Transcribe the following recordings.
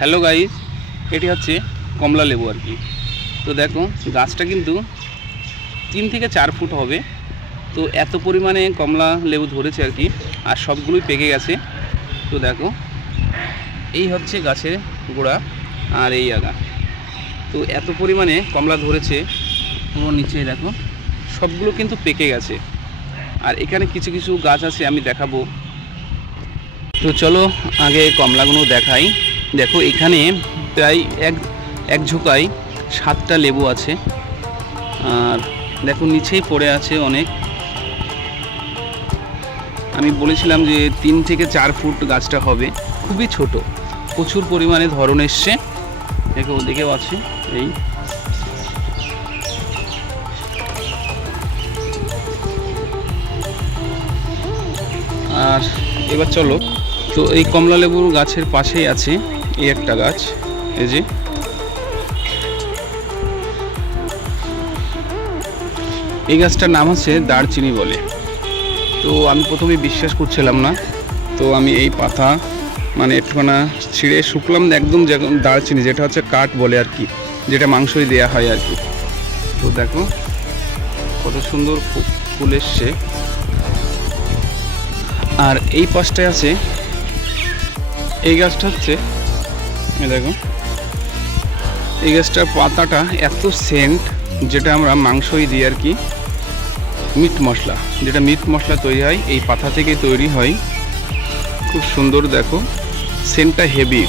Hello guys, এটি হচ্ছে কমলা লেবু আর কি। তো দেখো গাছটা কিন্তু 3 থেকে 4 ফুট হবে। তো এত পরিমাণে কমলা লেবু ধরেছে আর কি, আর সবগুলোই পেকে গেছে। তো দেখো এই হচ্ছে গাছের গোড়া আর এই আগা। তো এত পরিমাণে কমলা ধরেছে, পুরো নিচে দেখো সবগুলো কিন্তু পেকে গেছে। আর এখানে কিছু কিছু গাছ আছে, আমি দেখাবো। তো চলো আগে কমলাগুলো দেখাই। দেখো এখানে প্রায় এক ঝোঁকায় 7টা লেবু আছে। আর দেখো নিচেই পড়ে আছে অনেক। আমি বলেছিলাম যে 3 থেকে 4 ফুট গাছটা হবে, খুবই ছোট। প্রচুর পরিমাণে ধরন এসছে। দেখো ওদিকেও আছে। এই আর এবার চলো, তো এই কমলা লেবুর গাছের পাশেই আছে এই একটা গাছ। এই যে এই গাছটার নাম হচ্ছে দারচিনি বলে। তো আমি প্রথমে বিশ্বাস করছিলাম না। তো আমি এই পাতা মানে একটুখানা ছিঁড়ে শুকলাম, একদম দারচিনি, যেটা হচ্ছে কাঠ বলে আর কি, যেটা মাংসই দেওয়া হয় আর কি। তো দেখো কত সুন্দর ফুল এসছে। আর এই পাশটায় আছে এই গাছটা হচ্ছে, দেখো এই গাছটার পাতাটা এত সেন্ট, যেটা আমরা মাংসই দিই আর কি। মিট মশলা, যেটা মিট মশলা তৈরি হয় এই পাতা থেকে তৈরি হয়। খুব সুন্দর, দেখো সেন্টটা হেভি।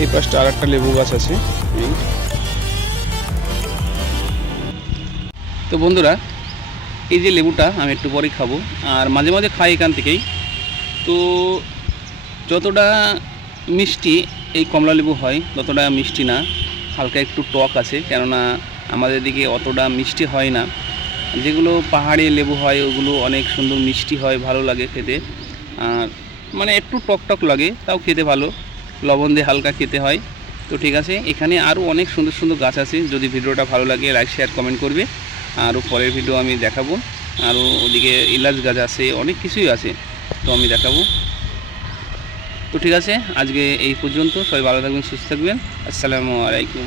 এই পাশটা আর একটা লেবু গাছ আছে। তো বন্ধুরা, এই যে লেবুটা আমি একটু পরেই খাবো, আর মাঝে মাঝে খাই এখান থেকেই। তো যতটা মিষ্টি এই কমলা লেবু হয় ততটা মিষ্টি না, হালকা একটু টক আছে। কেননা আমাদের দিকে অতটা মিষ্টি হয় না। যেগুলো পাহাড়ি লেবু হয় ওগুলো অনেক সুন্দর মিষ্টি হয়, ভালো লাগে খেতে। আর মানে একটু টক টক লাগে, তাও খেতে ভালো। লবণ দিয়ে হালকা খেতে হয়। তো ঠিক আছে, এখানে আরও অনেক সুন্দর সুন্দর গাছ আছে। যদি ভিডিওটা ভালো লাগে লাইক শেয়ার কমেন্ট করবে। আরও পরের ভিডিও আমি দেখাবো। আরও ওদিকে ইলাচ গাছ আছে, অনেক কিছুই আছে, তো আমি দেখাবো। তো ঠিক আছে, আজকে এই পর্যন্ত। সবাই ভালো থাকবেন, সুস্থ থাকবেন। আসসালামু আলাইকুম।